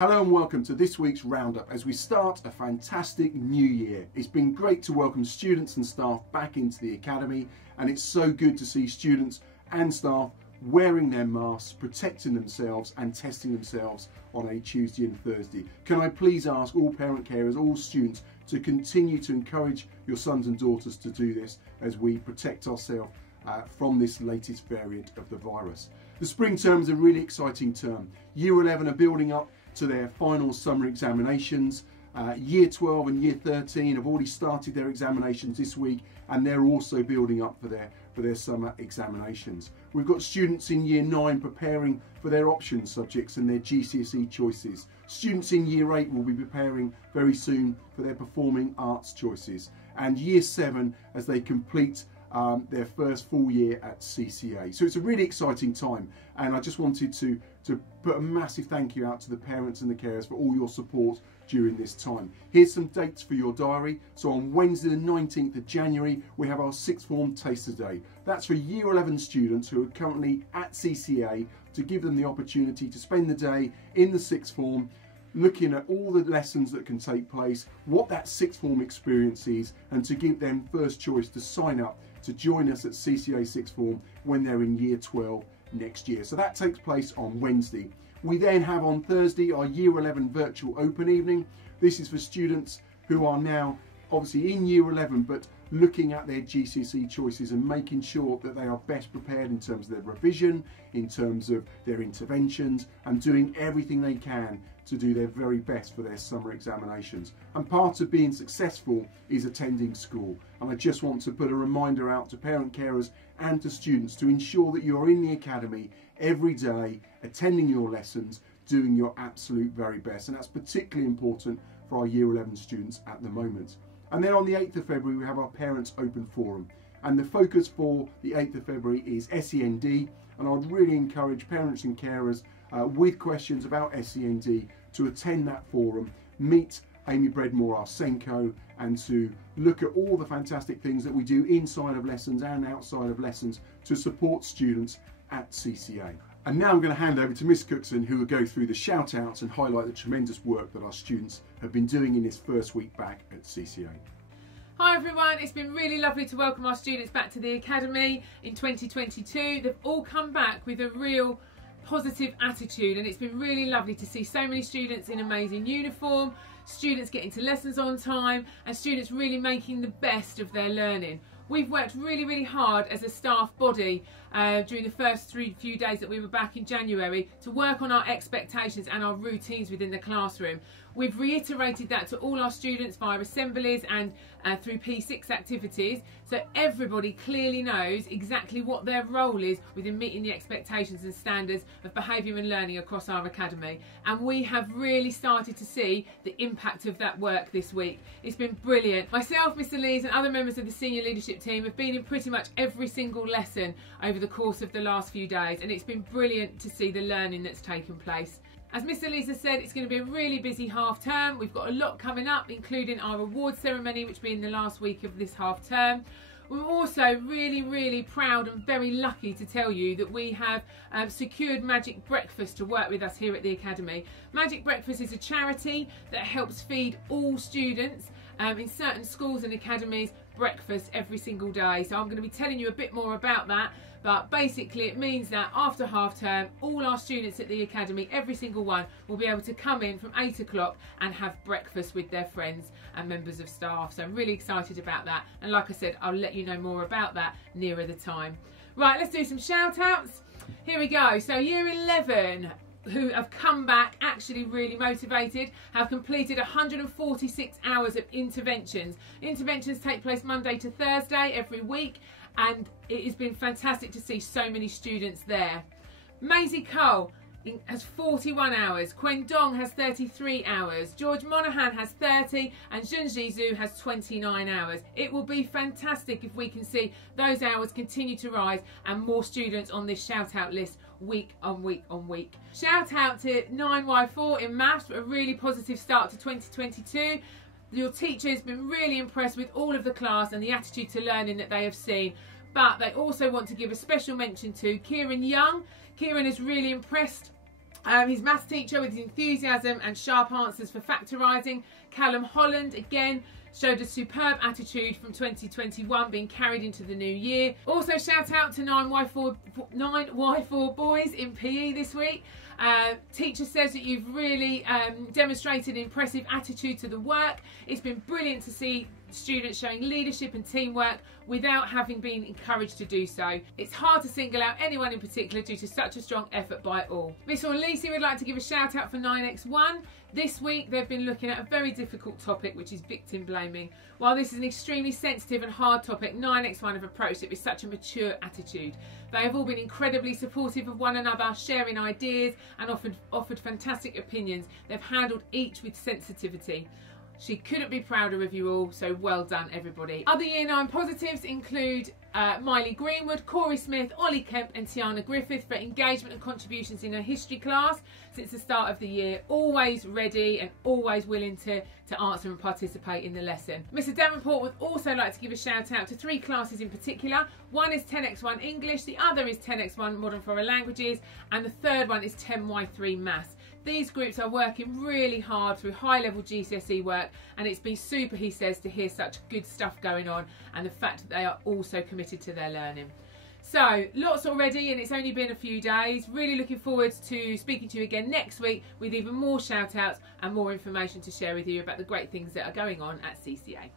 Hello and welcome to this week's Roundup as we start a fantastic new year. It's been great to welcome students and staff back into the Academy, and it's so good to see students and staff wearing their masks, protecting themselves and testing themselves on a Tuesday and Thursday. Can I please ask all parent carers, all students to continue to encourage your sons and daughters to do this as we protect ourselves from this latest variant of the virus. The spring term is a really exciting term. Year 11 are building up to their final summer examinations. Year 12 and Year 13 have already started their examinations this week, and they're also building up for their summer examinations. We've got students in Year 9 preparing for their options subjects and their GCSE choices. Students in Year 8 will be preparing very soon for their performing arts choices. And Year 7 as they complete their first full year at CCA. So it's a really exciting time, and I just wanted to put a massive thank you out to the parents and the carers for all your support during this time. Here's some dates for your diary. So on Wednesday the 19th of January we have our sixth form taster day. That's for Year 11 students who are currently at CCA, to give them the opportunity to spend the day in the sixth form looking at all the lessons that can take place, what that sixth form experience is, and to give them first choice to sign up to join us at CCA sixth form when they're in Year 12 next year. So that takes place on Wednesday. We then have on Thursday our Year 11 virtual open evening. This is for students who are now obviously in Year 11 but looking at their GCSE choices and making sure that they are best prepared in terms of their revision, in terms of their interventions, and doing everything they can to do their very best for their summer examinations. And part of being successful is attending school. And I just want to put a reminder out to parent carers and to students to ensure that you're in the Academy every day, attending your lessons, doing your absolute very best. And that's particularly important for our Year 11 students at the moment. And then on the 8th of February we have our Parents Open Forum, and the focus for the 8th of February is SEND, and I'd really encourage parents and carers with questions about SEND to attend that forum, meet Amy Breadmore, our Senko, and to look at all the fantastic things that we do inside of lessons and outside of lessons to support students at CCA. And now I'm going to hand over to Miss Cookson, who will go through the shout outs and highlight the tremendous work that our students have been doing in this first week back at CCA. Hi everyone, it's been really lovely to welcome our students back to the Academy in 2022. They've all come back with a real positive attitude, and it's been really lovely to see so many students in amazing uniform, students getting to lessons on time, and students really making the best of their learning. We've worked really hard as a staff body during the first few days that we were back in January to work on our expectations and our routines within the classroom. We've reiterated that to all our students via assemblies and through P6 activities, so everybody clearly knows exactly what their role is within meeting the expectations and standards of behaviour and learning across our Academy. And we have really started to see the impact of that work this week. It's been brilliant. Myself, Mr. Lees and other members of the senior leadership team have been in pretty much every single lesson over the course of the last few days, and it's been brilliant to see the learning that's taken place. As Mr. Lees has said, it's going to be a really busy half term. We've got a lot coming up, including our awards ceremony, which will be in the last week of this half term. We're also really proud and very lucky to tell you that we have secured Magic Breakfast to work with us here at the Academy. Magic Breakfast is a charity that helps feed all students in certain schools and academies breakfast every single day. So I'm going to be telling you a bit more about that, but basically it means that after half term all our students at the Academy, every single one, will be able to come in from 8 o'clock and have breakfast with their friends and members of staff. So I'm really excited about that, and like I said, I'll let you know more about that nearer the time. Right, let's do some shout outs. Here we go. So Year 11 who have come back actually really motivated, have completed 146 hours of interventions. Interventions take place Monday to Thursday every week, and it has been fantastic to see so many students there. Maisie Cole has 41 hours, Quen Dong has 33 hours, George Monaghan has 30, and Junji Zhu has 29 hours. It will be fantastic if we can see those hours continue to rise and more students on this shout out list week on week on week. Shout out to 9Y4 in maths for a really positive start to 2022. Your teacher has been really impressed with all of the class and the attitude to learning that they have seen, but they also want to give a special mention to Kieran Young. Kieran is really impressed His maths teacher with his enthusiasm and sharp answers for factorising. Callum Holland, again, showed a superb attitude from 2021 being carried into the new year. Also shout out to 9Y4 boys in PE this week. Teacher says that you've really demonstrated an impressive attitude to the work. It's been brilliant to see students showing leadership and teamwork without having been encouraged to do so. It's hard to single out anyone in particular due to such a strong effort by all. Miss Orlisi would like to give a shout out for 9X1. This week they've been looking at a very difficult topic, which is victim blaming. While this is an extremely sensitive and hard topic, 9X1 have approached it with such a mature attitude. They have all been incredibly supportive of one another, sharing ideas and offered fantastic opinions. They've handled each with sensitivity. She couldn't be prouder of you all, so well done everybody. Other Year 9 positives include Miley Greenwood, Corey Smith, Ollie Kemp and Tiana Griffith for engagement and contributions in her history class since the start of the year. Always ready and always willing to answer and participate in the lesson. Mr Davenport would also like to give a shout out to 3 classes in particular. One is 10X1 English, the other is 10X1 Modern Foreign Languages and the third one is 10Y3 Maths. These groups are working really hard through high-level GCSE work and it's been super, he says, to hear such good stuff going on and the fact that they are also committed to their learning. So, lots already and it's only been a few days. Really looking forward to speaking to you again next week with even more shout-outs and more information to share with you about the great things that are going on at CCA.